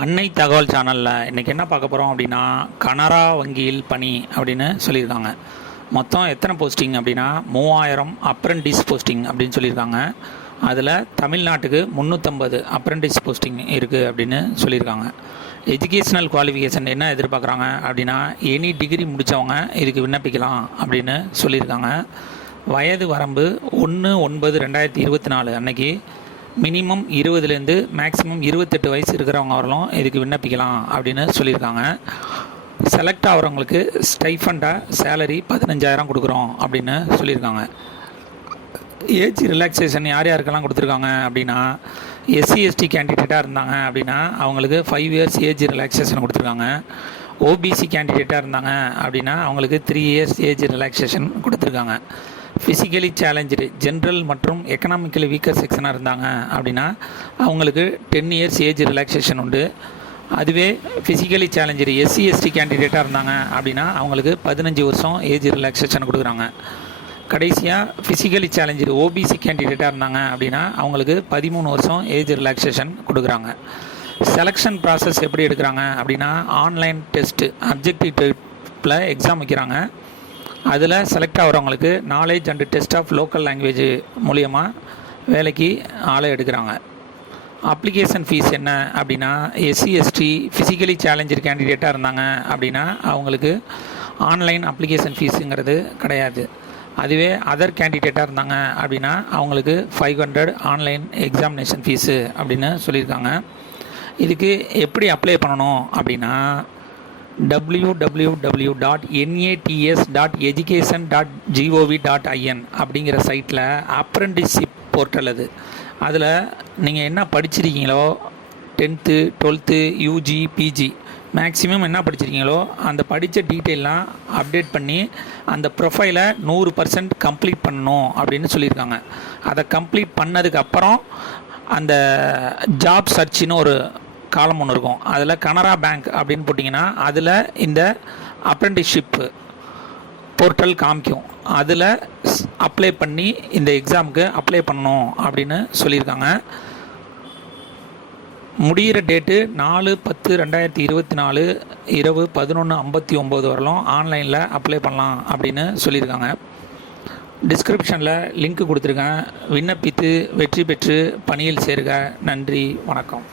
அன்னை தகவல் சேனலில் இன்றைக்கி என்ன பார்க்க போகிறோம் அப்படின்னா, கனரா வங்கியில் பணி அப்படின்னு சொல்லியிருக்காங்க. மொத்தம் எத்தனை போஸ்டிங் அப்படின்னா 3000 அப்ரெண்டிஸ் போஸ்டிங் அப்படின்னு சொல்லியிருக்காங்க. அதில் தமிழ்நாட்டுக்கு 350 அப்ரெண்டிஸ் போஸ்டிங் இருக்குது அப்படின்னு சொல்லியிருக்காங்க. எஜுகேஷ்னல் குவாலிஃபிகேஷன் என்ன எதிர்பார்க்குறாங்க அப்படின்னா, எனி டிகிரி முடித்தவங்க இதுக்கு விண்ணப்பிக்கலாம் அப்படின்னு சொல்லியிருக்காங்க. வயது வரம்பு 1/9/2024 அன்னைக்கு மினிமம் 20லேருந்து மேக்ஸிமம் 28 வயசு இருக்கிறவங்க வரலாம் இதுக்கு விண்ணப்பிக்கலாம் அப்படின்னு சொல்லியிருக்காங்க. செலக்ட் ஆகிறவங்களுக்கு ஸ்டைஃபண்டாக சேலரி 15,000 கொடுக்குறோம் அப்படின்னு சொல்லியிருக்காங்க. ஏஜ் ரிலாக்ஸேஷன் யார் யாருக்கெல்லாம் கொடுத்துருக்காங்க அப்படின்னா, SC/ST கேண்டிடேட்டாக இருந்தாங்க அப்படின்னா அவங்களுக்கு 5 இயர்ஸ் ஏஜ் ரிலாக்ஸேஷன் கொடுத்துருக்காங்க. ஓபிசி கேண்டிடேட்டாக இருந்தாங்க அப்படின்னா அவங்களுக்கு 3 இயர்ஸ் ஏஜ் ரிலாக்ஸேஷன் கொடுத்துருக்காங்க. ஃபிசிக்கலி சேலஞ்சு ஜென்ரல் மற்றும் எக்கனாமிக்கலி வீக்கர் செக்ஷனாக இருந்தாங்க அப்படின்னா அவங்களுக்கு 10 இயர்ஸ் ஏஜ் ரிலாக்ஸேஷன் உண்டு. அதுவே ஃபிசிக்கலி சேலஞ்சு SC/ST கேண்டிடேட்டாக இருந்தாங்க அப்படின்னா அவங்களுக்கு 15 வருஷம் ஏஜ் ரிலாக்ஸேஷன் கொடுக்குறாங்க. கடைசியாக ஃபிசிக்கலி சேலஞ்சு ஓபிசி கேண்டிடேட்டாக இருந்தாங்க அப்படின்னா அவங்களுக்கு 13 வருஷம் ஏஜ் ரிலாக்ஸேஷன் கொடுக்குறாங்க. செலெக்ஷன் ப்ராசஸ் எப்படி எடுக்கிறாங்க அப்படின்னா, ஆன்லைன் டெஸ்ட்டு அப்ஜெக்டிவ் டைப்பில் எக்ஸாம் வைக்கிறாங்க. அதில் செலக்ட் ஆகிறவங்களுக்கு knowledge and test of local language மூலியமாக வேலைக்கு ஆளை எடுக்கிறாங்க. அப்ளிகேஷன் ஃபீஸ் என்ன அப்படின்னா, SC/ST ஃபிசிக்கலி சேலஞ்சு கேண்டிடேட்டாக இருந்தாங்க அப்படின்னா அவங்களுக்கு ஆன்லைன் அப்ளிகேஷன் ஃபீஸுங்கிறது கிடையாது. அதுவே அதர் கேண்டிடேட்டாக இருந்தாங்க அப்படின்னா அவங்களுக்கு 500 ஆன்லைன் எக்ஸாமினேஷன் ஃபீஸு அப்படின்னு சொல்லியிருக்காங்க. இதுக்கு எப்படி அப்ளை பண்ணணும் அப்படின்னா, www.nats.education.gov.in அப்படிங்கிற சைட்டில் அப்ரெண்டிஸ்ஷிப் போர்ட்டல் அதில் நீங்கள் என்ன படிச்சிருக்கீங்களோ 10th 12th UG PG maximum என்ன படிச்சிருக்கீங்களோ அந்த படித்த டீட்டெயிலாம் அப்டேட் பண்ணி அந்த ப்ரொஃபைலை 100% கம்ப்ளீட் பண்ணணும் அப்படின்னு சொல்லியிருக்காங்க. அதை கம்ப்ளீட் பண்ணதுக்கப்புறம் அந்த ஜாப் சர்ச்சின்னு ஒரு காலம் ஒன்று இருக்கும். அதில் கனரா பேங்க் அப்படின்னு போட்டிங்கன்னா அதில் இந்த அப்ரெண்டிஸ்ஷிப் போர்ட்டல் காமிக்கும். அதில் அப்ளை பண்ணி இந்த எக்ஸாமுக்கு அப்ளை பண்ணணும் அப்படின்னு சொல்லியிருக்காங்க. முடிகிற டேட்டு 4/10/2024 இரவு 11:59 வரலாம் ஆன்லைனில் அப்ளை பண்ணலாம் அப்படின்னு சொல்லியிருக்காங்க. டிஸ்கிரிப்ஷனில் லிங்க் கொடுத்துருக்கேன். விண்ணப்பித்து வெற்றி பெற்று பணியில் சேருக. நன்றி, வணக்கம்.